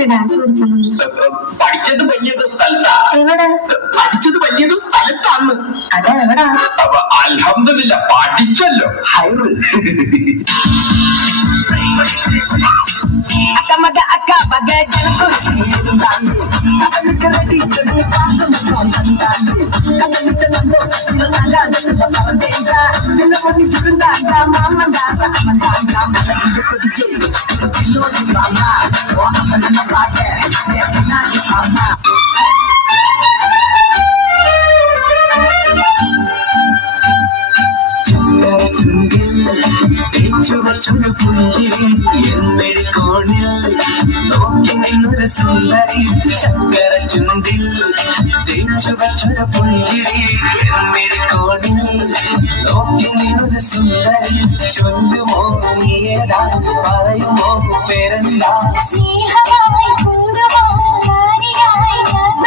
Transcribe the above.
എങ്ങനെ ഡാൻസ് പഠിച്ചത് വലിയത് സ്ഥലത്താ. എവിടെ? പഠിച്ചത് വലിയത് സ്ഥലത്താന്ന്. അതെ എവിടാ? അൽഹംദുലില്ലാ പഠിച്ചല്ലോ. ഹൈറ്. Akamada akabaga janakuru akalukkaradi jodi paasam kontandandi kadalichando ilanga dendra nillavoni jurundanga mamandara amandanga madikudije nodi mama o amanna paate yena mama ചുവച്ചൊരു പുഞ്ചിരി എന്നൊരു നോക്കി നിന്നൊരു സുന്ദരി ചക്കര ചുണ്ടിൽ തേച്ചു വച്ചൊരു പുഞ്ചിരി എന്നൊരു നോക്കി നിന്നൊരു സുന്ദരി ചൊല്ലുമോ നീയേതാ പറയുമോ പേരെന്താ സ്നേഹം